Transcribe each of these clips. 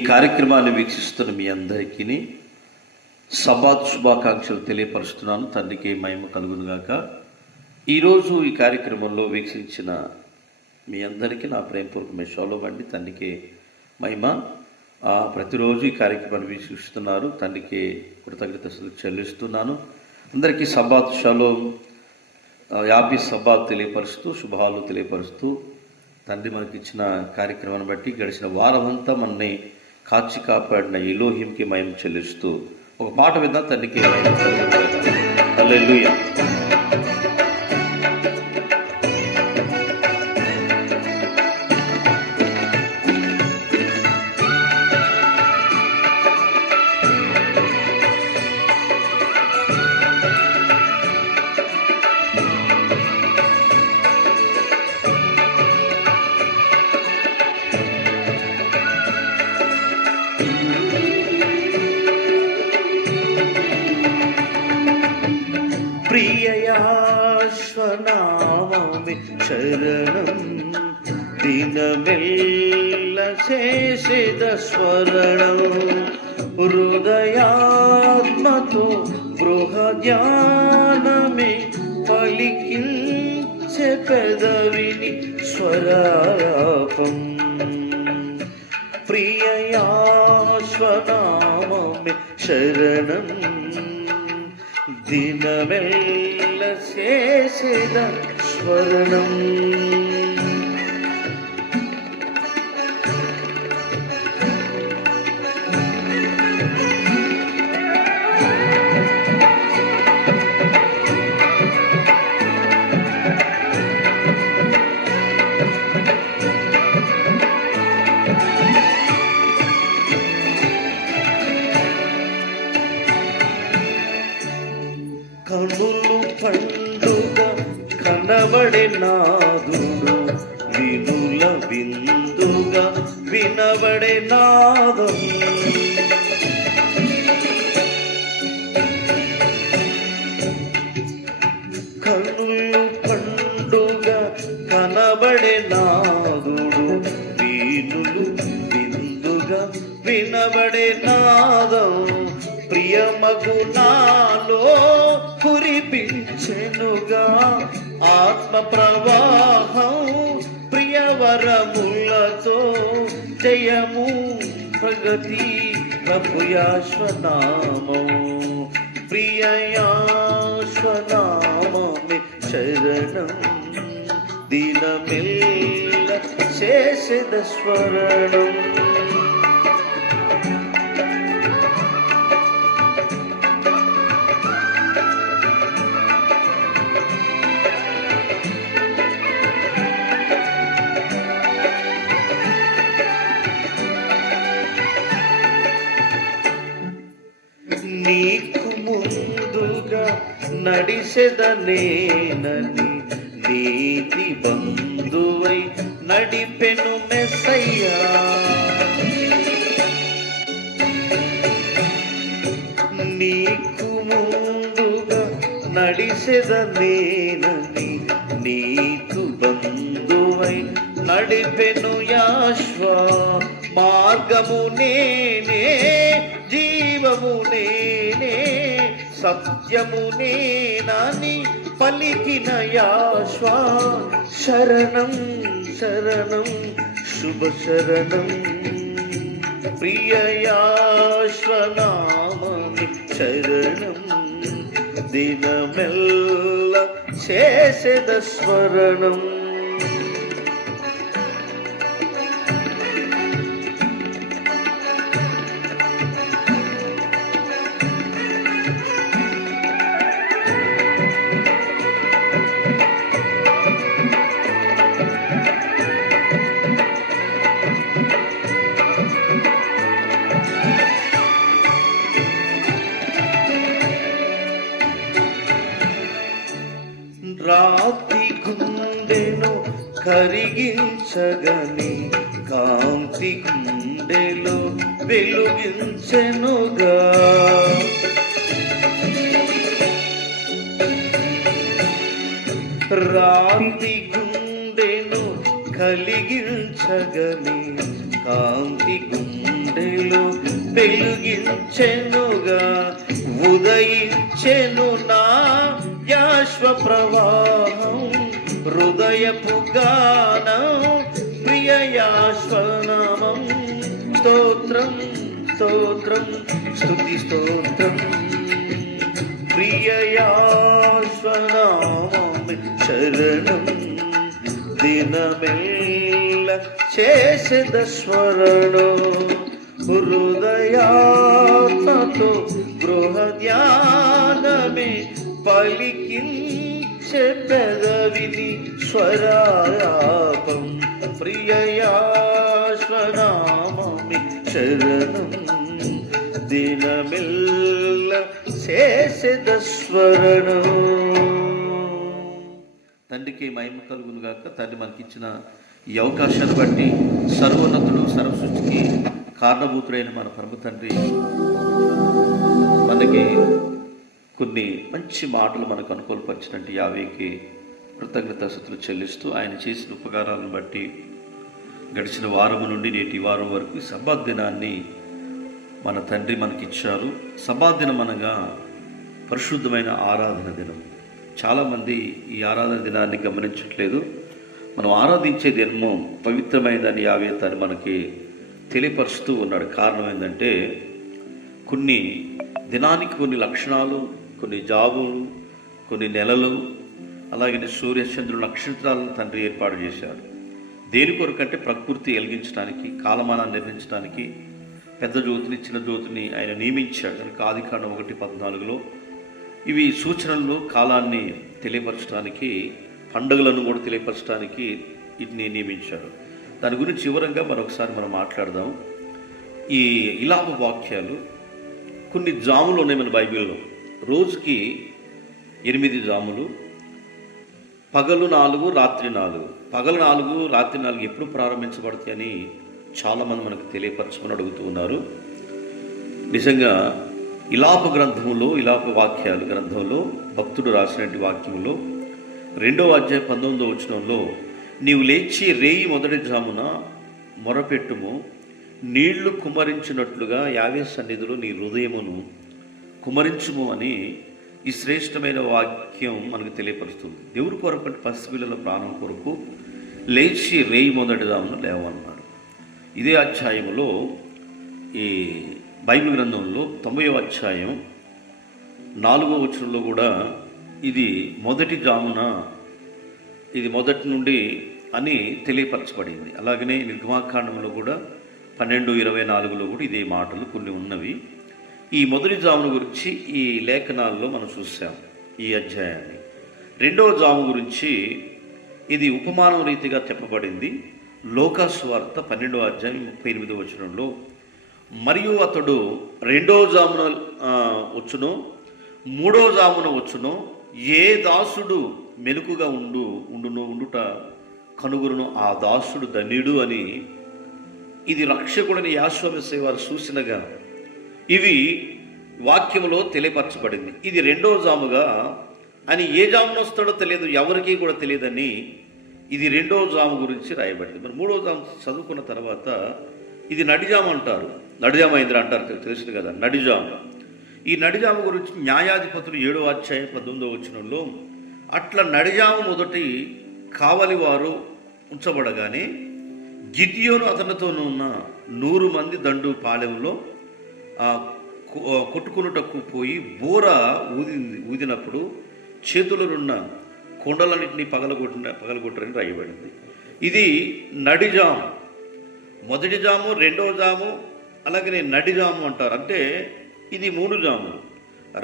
ఈ కార్యక్రమాన్ని వీక్షిస్తున్న మీ అందరికీ సబాత్ శుభాకాంక్షలు తెలియపరుస్తున్నాను. తండ్రికి మహిమ కలుగునుగాక ఈరోజు ఈ కార్యక్రమంలో వీక్షించిన మీ అందరికీ నా ప్రేమపూర్వకమైన షోలో వండి తండ్రికి మహిమ. ప్రతిరోజు ఈ కార్యక్రమాన్ని వీక్షిస్తున్నారు. తండ్రికి కృతజ్ఞతలు చెల్లిస్తున్నాను. అందరికీ సబాత్ షలో. యాభై సబాత్ తెలియపరుస్తూ శుభాలు తెలియపరుస్తూ తండ్రి మనకిచ్చిన కార్యక్రమాన్ని బట్టి గడిచిన వారమంతా మనని కాచి కాపాడిన ఇలోహింకి మయం చెల్లిస్తూ ఒక పాట విద్దాం తండ్రికి అల్లెలుయా చేసేద స్వరణం హృదయాత్మతో గృహ ధ్యానమే పలికించే పెదవిని స్వరాపం ప్రియయాశ్వనామే శరణం. దినమెల్ల చేసేద స్మరణం. గుణాలో కురిపించెనుగా. ఆత్మ ప్రవాహం ప్రియవరములతో జయము ప్రగతి ప్రభుయాశ్వనామం ప్రియయాశ్వనామే శరణం. దినమెల్ల శేషద స్మరణం. నడిసెదనేనని నీతి బంధువై నడిపెను మెసయ్యా నీకు ముందుగా నడిసెదనేనని నీకు బంధువై నడిపెను యాశ్వ. మార్గము నేనే జీవము నేనే. సత్యము నేనని పలికిన యాశ్వా. శరణం శరణం శుభ శరణం. ప్రియయాశ్వనామని శరణం. దినమెల్ల చేసేద స్మరణం. కరిగించగని కాంతి గుండెలో వెలుగించెనుగా. రాంతి గుండెను కలిగించగని కాంతి గుండెలో వెలుగించెనుగా. ఉదయించెను నా యాశ్వ ప్రవాహం హృదయపు గానం ప్రియయాశ్వనామం స్తోత్రం స్తోత్రం స్తుతి స్తోత్రం. ప్రియయాశ్వనామం శరణం దినమెల్ల చేసేద స్మరణం. హృదయాత్మతో గృహ ధ్యానమే పలిక పెదవిని స్వరాయాపం ప్రియయాశ్వనామమి శరణం. దినమిల్ల చేసేద స్మరణం తండ్రికి మహిమ కలుగును గాక. తండ్రి మనకిచ్చిన ఈ అవకాశాన్ని బట్టి సర్వోన్నతుడు సర్వసృష్టికి కారణభూతుడైన మన పరమ తండ్రి మనకి కొన్ని మంచి మాటలు మనకు అనుకూలపరిచినట్టు యావేకి కృతజ్ఞతాస్థుతులు చెల్లిస్తూ ఆయన చేసిన ఉపకారాలను బట్టి గడిచిన వారం నుండి నేటి వారం వరకు సభా దినాన్ని మన తండ్రి మనకిచ్చారు. సభా దినం అనగా పరిశుద్ధమైన ఆరాధన దినం. చాలామంది ఈ ఆరాధన దినాన్ని గమనించట్లేదు. మనం ఆరాధించే దినము పవిత్రమైనదని తను మనకి తెలియపరుస్తూ ఉన్నాడు. కారణం ఏంటంటే కొన్ని దినానికి కొన్ని లక్షణాలు కొన్ని జాబులు కొన్ని నెలలు అలాగే సూర్య చంద్రుడు నక్షత్రాలను తండ్రి ఏర్పాటు చేశాడు. దేని కొరకంటే ప్రకృతి వెలిగించడానికి కాలమానాన్ని నిర్మించడానికి పెద్ద జ్యోతిని చిన్న జ్యోతిని ఆయన నియమించాడు. కనుక ఆదికాండం ఒకటి పద్నాలుగులో ఇవి సూచనలు కాలాన్ని తెలియపరచడానికి పండుగలను కూడా తెలియపరచడానికి వీటిని నియమించారు దాని గురించి వివరంగా మరొకసారి మనం మాట్లాడదాం. ఈ ఇలాప వాక్యాలు కొన్ని జాములు ఉన్నాయి మన బైబిల్లో రోజుకి ఎనిమిది జాములు పగలు నాలుగు రాత్రి నాలుగు. పగలు నాలుగు రాత్రి నాలుగు ఎప్పుడు ప్రారంభించబడతాయి అని చాలామంది మనకు తెలియపరచమని అడుగుతూ ఉన్నారు. నిజంగా ఇలాప గ్రంథములో ఇలాప వాక్యాలు గ్రంథంలో భక్తుడు రాసినటువంటి వాక్యంలో రెండవ అధ్యాయం పంతొమ్మిదో వచనంలో నీవు లేచి రేయి మొదటి జామున మొరపెట్టుము నీళ్ళు కుమరించినట్లుగా యావే సన్నిధిలో నీ హృదయమును కుమరించుము అని ఈ శ్రేష్టమైన వాక్యం మనకు తెలియపరుస్తుంది. దేవుడి కొరకు పసిపిల్లల ప్రాణం కొరకు లేచి రేయి మొదటి లేవన్నాడు ఇదే అధ్యాయంలో ఈ బైబిల్ గ్రంథంలో తొంభై అధ్యాయం నాలుగో వచనంలో కూడా ఇది మొదటి జామున ఇది మొదటి నుండి అని తెలియపరచబడింది. అలాగనే నిర్గమాకాండంలో కూడా పన్నెండు ఇరవై నాలుగులో కూడా ఇదే మాటలు కొన్ని ఉన్నవి. ఈ మొదటి జామున గురించి ఈ లేఖనాల్లో మనం చూసాం ఈ అధ్యాయాన్ని. రెండవ జాము గురించి ఇది ఉపమానం రీతిగా చెప్పబడింది లోకాస్వార్త పన్నెండవ అధ్యాయం ముప్పై ఎనిమిదో వచనంలో మరియు అతడు రెండవ జామున వచ్చునో మూడో జామున వచ్చునో ఏ దాసుడు మెలుకుగా ఉండు ఉండును ఉండుట కనుగొరును ఆ దాసుడు ధన్యుడు అని ఇది రక్షకుడిని యాశ్వమసే వారు చూసినగా ఇవి వాక్యములో తెలియపరచబడింది. ఇది రెండో జాముగా అని ఏ జామున వస్తాడో తెలియదు ఎవరికీ కూడా తెలియదని ఇది రెండో జాము గురించి రాయబడింది. మరి మూడో జాము చదువుకున్న తర్వాత ఇది నడిజాము అంటారు. నడిజామ ఇంద్ర అంటారు తెలిసింది కదా. నడిజాము ఈ నడిజాము గురించి న్యాయాధిపతులు ఏడో అధ్యాయం పద్దెనిమిదో వచ్చినంలో అట్లా నడిజాము మొదటి కావలి వారు ఉంచబడగానే గిద్యోను అతనితోనూ ఉన్న నూరు మంది దండు పాలెంలో కొట్టుకున్నటకు కొట్టుకునుటకు పోయి బోర ఊదింది ఊదినప్పుడు చేతులనున్న కొండలన్నింటినీ పగలగొట్టిన పగలగొట్టరని రాయబడింది. ఇది నడిజాము మొదటి జాము రెండవ జాము అలాగనే నడి జాము అంటారు. అంటే ఇది మూడు జాములు.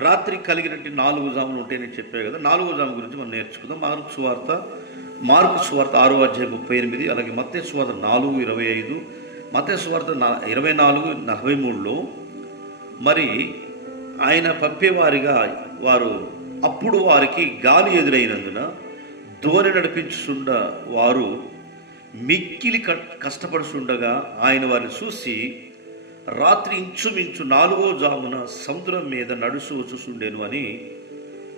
రాత్రి కలిగినట్టు నాలుగు జాములు ఉంటాయి నేను చెప్పే కదా నాలుగో జాము గురించి మనం నేర్చుకుందాం. మార్కు సువార్త మార్కు సువార్త ఆరో అధ్యాయం ముప్పై ఎనిమిది అలాగే మత్తే సువార్త నాలుగు ఇరవై ఐదు మత్తే సువార్త నా ఇరవై నాలుగు నలభై మూడులో మరి ఆయన పంపేవారిగా వారు అప్పుడు వారికి గాలి ఎదురైనందున ధోని నడిపించుండ వారు మిక్కిలి కష్టపడుచుండగా ఆయన వారిని చూసి రాత్రి ఇంచుమించు నాలుగో జామున సముద్రం మీద నడుచు వచ్చుచుండేను అని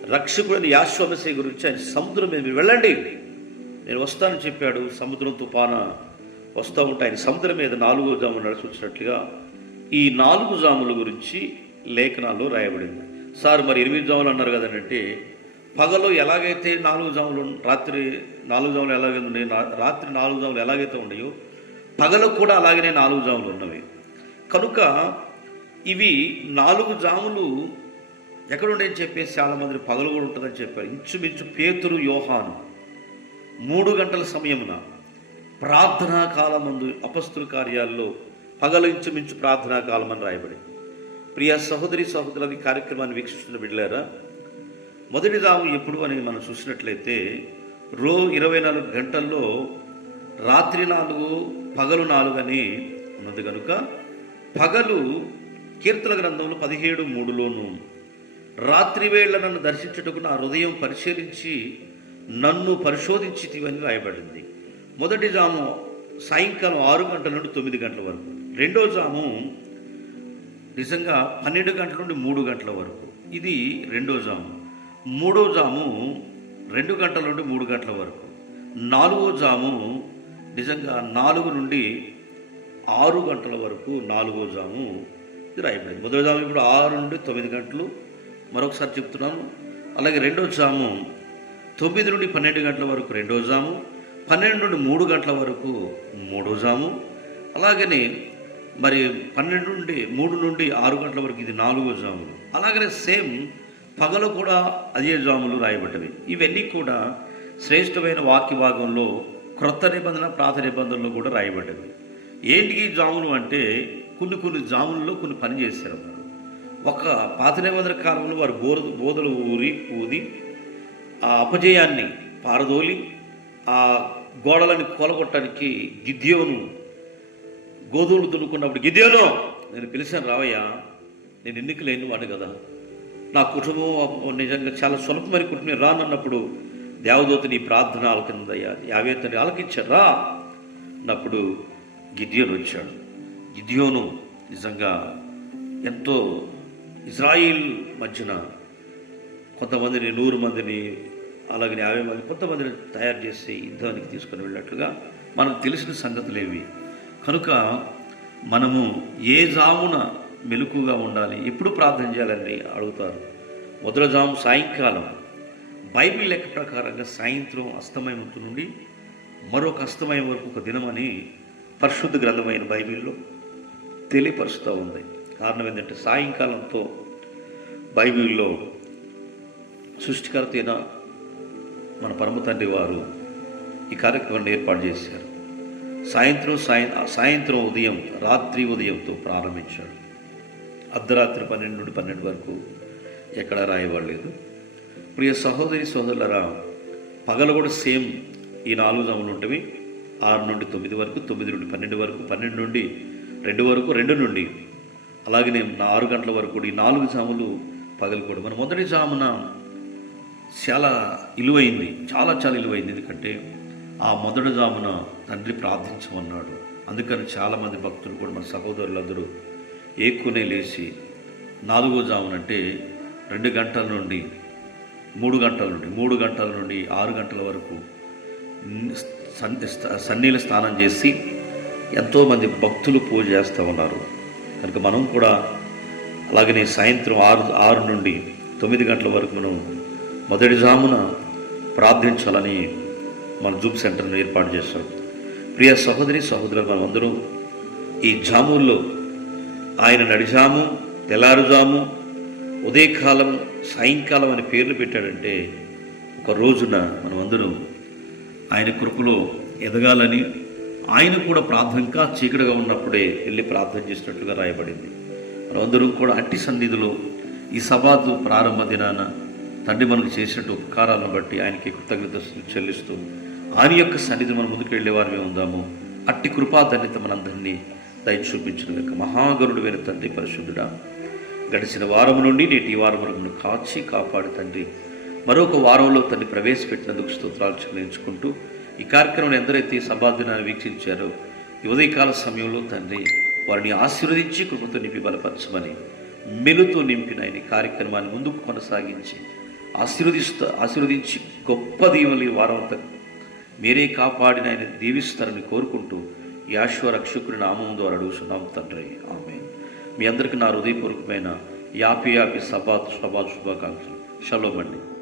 రక్షకుడిని యాశ్వమసే గురించి ఆయన సముద్రం మీద వెళ్ళండి. నేను వస్తానని చెప్పాడు. సముద్రం తుఫాన వస్తూ ఉంటే ఆయన సముద్రం మీద నాలుగో జామున నడిచి వచ్చినట్లుగా ఈ నాలుగు జాముల గురించి లేఖనాల్లో రాయబడింది. సార్ మరి ఎనిమిది జాములు అన్నారు కదంటే పగలు ఎలాగైతే నాలుగు జాములు రాత్రి నాలుగు జాములు ఎలాగైతే ఉన్నాయి రాత్రి నాలుగు జాములు ఎలాగైతే ఉన్నాయో పగలకు కూడా అలాగనే నాలుగు జాములు ఉన్నవి. కనుక ఇవి నాలుగు జాములు ఎక్కడుండని చెప్పేసి చాలామంది పగలు కూడా ఉంటుందని చెప్పారు. ఇంచుమించు పేతురు యోహాను. మూడు గంటల సమయమున ప్రార్థనా కాలమందు అపస్తుల కార్యాల్లో పగలు ఇంచుమించు ప్రార్థనా కాలం అని రాయబడి ప్రియ సహోదరి సహోదరుల కార్యక్రమాన్ని వీక్షిస్తున్న బిడ్డలారా మొదటి జాము ఎప్పుడు అని మనం చూసినట్లయితే రో ఇరవై నాలుగు గంటల్లో రాత్రి నాలుగు పగలు నాలుగు అని ఉన్నది కనుక పగలు కీర్తన గ్రంథంలో పదిహేడు మూడులోను రాత్రి వేళ నన్ను దర్శించుటకు నా హృదయం పరిశీలించి నన్ను పరిశోధించితివని రాయబడింది. మొదటి జాము సాయంకాలం ఆరు గంటల నుండి తొమ్మిది గంటల వరకు. రెండో జాము నిజంగా పన్నెండు గంటల నుండి మూడు గంటల వరకు. ఇది రెండో జాము. మూడో జాము రెండు గంటల నుండి మూడు గంటల వరకు. నాలుగో జాము నిజంగా నాలుగు నుండి ఆరు గంటల వరకు నాలుగో జాము ఇది రాయబడింది. మొదటి జాము ఇప్పుడు ఆరు నుండి తొమ్మిది గంటలు. మరొకసారి చెప్తున్నాను. అలాగే రెండో జాము తొమ్మిది నుండి పన్నెండు గంటల వరకు రెండో జాము పన్నెండు నుండి మూడు గంటల వరకు మూడో జాము. అలాగనే మరి పన్నెండు నుండి మూడు నుండి ఆరు గంటల వరకు ఇది నాలుగో జాములు. అలాగనే సేమ్ పగలు కూడా అదే జాములు రాయబడ్డవి. ఇవన్నీ కూడా శ్రేష్టమైన వాక్య భాగంలో క్రొత్త నిబంధన ప్రాత నిబంధనలు కూడా రాయబడ్డవి. ఏంటి ఈ జాములు అంటే కొన్ని కొన్ని జాములలో కొన్ని పని చేశారు వారు ఒక పాత నిబంధన కాలంలో వారు బోధ బోధలు ఊరి ఊది ఆ అపజయాన్ని పారదోలి ఆ గోడలను కొలగొట్టడానికి గిద్యోను గోధుమలు దున్నుకున్నప్పుడు గిద్యోను నేను పిలిచాను రావయ్యా నేను ఎన్నిక లేని వాడు కదా. నా కుటుంబం నిజంగా చాలా స్వల్పమైన కుటుంబం. రానన్నప్పుడు దేవదూత నీ ప్రార్థన ఆలకిందయ్యా యావేతని ఆలకించారు రా అన్నప్పుడు గిద్యోను వచ్చాడు. గిద్యోను నిజంగా ఎంతో ఇజ్రాయిల్ మధ్యన కొంతమందిని నూరు మందిని అలాగే యాభై మంది కొంతమందిని తయారు చేసి యుద్ధానికి తీసుకొని వెళ్ళినట్లుగా మనకు తెలిసిన సంగతులు ఏవి కనుక మనము ఏ జామున మెలకుగా ఉండాలి? ఎప్పుడు ప్రార్థన చేయాలని అడుగుతారు. మొదల జాము సాయంకాలం. బైబిల్ లెక్క ప్రకారంగా సాయంత్రం అస్తమయం నుండి మరొక అస్తమయం వరకు ఒక దినమని పరిశుద్ధ గ్రంథమైన బైబిల్లో తెలియపరుస్తూ ఉంది. కారణం ఏంటంటే సాయంకాలంతో బైబిల్లో సృష్టికర్త అయిన మన పరమ తండ్రి వారు ఈ కార్యక్రమాన్ని ఏర్పాటు చేశారు. సాయంత్రం సాయం సాయంత్రం ఉదయం రాత్రి ఉదయంతో ప్రారంభించాడు. అర్ధరాత్రి పన్నెండు నుండి పన్నెండు వరకు ఎక్కడా రాయబడలేదు ప్రియ సహోదరి సోదరులరా పగలు కూడా సేమ్ ఈ నాలుగు జాములు ఉంటవి. ఆరు నుండి తొమ్మిది వరకు తొమ్మిది నుండి పన్నెండు వరకు పన్నెండు నుండి రెండు వరకు రెండు నుండి అలాగే నేను ఆరు గంటల వరకు కూడా ఈ నాలుగు జాములు పగలకూడదు మన మొదటి జామున చాలా ఇలువైంది చాలా చాలా ఇలువైంది. ఎందుకంటే ఆ మొదటి జామున తండ్రి ప్రార్థించమన్నాడు. అందుకని చాలామంది భక్తులు కూడా మన సహోదరులందరూ ఏక్కునే లేచి నాలుగో జామునంటే రెండు గంటల నుండి మూడు గంటల నుండి మూడు గంటల నుండి ఆరు గంటల వరకు సన్ సన్నీల స్నానం చేసి ఎంతోమంది భక్తులు పూజ చేస్తూ ఉన్నారు. కనుక మనం కూడా అలాగనే సాయంత్రం ఆరు ఆరు నుండి తొమ్మిది గంటల వరకు మనం మొదటి జామున ప్రార్థించాలని మన జూమ్ సెంటర్ను ఏర్పాటు చేశారు ప్రియ సహోదరి సహోదరులు మనం అందరూ ఈ జాముల్లో ఆయన నడిజాము తెల్లారుజాము ఉదయకాలం సాయంకాలం అని పేర్లు పెట్టాడంటే ఒక రోజున మనం అందరం ఆయన కృపలో ఎదగాలని ఆయన కూడా ప్రార్థన ఇంకా చీకటిగా ఉన్నప్పుడే వెళ్ళి ప్రార్థన చేసినట్లుగా రాయబడింది. మనమందరం కూడా అట్టి సన్నిధిలో ఈ సభాదు ప్రారంభ దినాన తండ్రి మనకు చేసినట్టు ఉపకారాలను బట్టి ఆయనకి కృతజ్ఞత చెల్లిస్తూ ఆయన యొక్క సన్నిధి మనం ముందుకు వెళ్ళే వారమే ఉందాము. అట్టి కృపాధన్యత మనందరినీ దయ చూపించిన యొక్క మహాగరుడు వేరే తండ్రి పరిశుద్ధుడా గడిచిన వారం నుండి నేటి వారం వరకు కాచి కాపాడు తండ్రి. మరొక వారంలో తండ్రి ప్రవేశపెట్టినందుకు స్తోత్రాలు చెల్లించుకుంటూ ఈ కార్యక్రమం ఎందరైతే సంపాదనాన్ని వీక్షించారో ఈ ఉదయకాల సమయంలో తండ్రి వారిని ఆశీర్వదించి కృపతో నింపి బలపరచమని మెలుతో నింపిన ఈ కార్యక్రమాన్ని ముందుకు కొనసాగించి ఆశీర్వదిస్తూ ఆశీర్వదించి గొప్ప దీవెనలు ఈ వారం అంతా మీరే కాపాడిన ఆయన దీవిస్తారని కోరుకుంటూ యాశ్వ రక్షకుడి నామం ద్వారా అడుగుతున్నాం తండ్రి. ఆమె మీ అందరికీ నా హృదయపూర్వకమైన యాపి యాపి సభా సభా శుభాకాంక్షలు. షలోమండి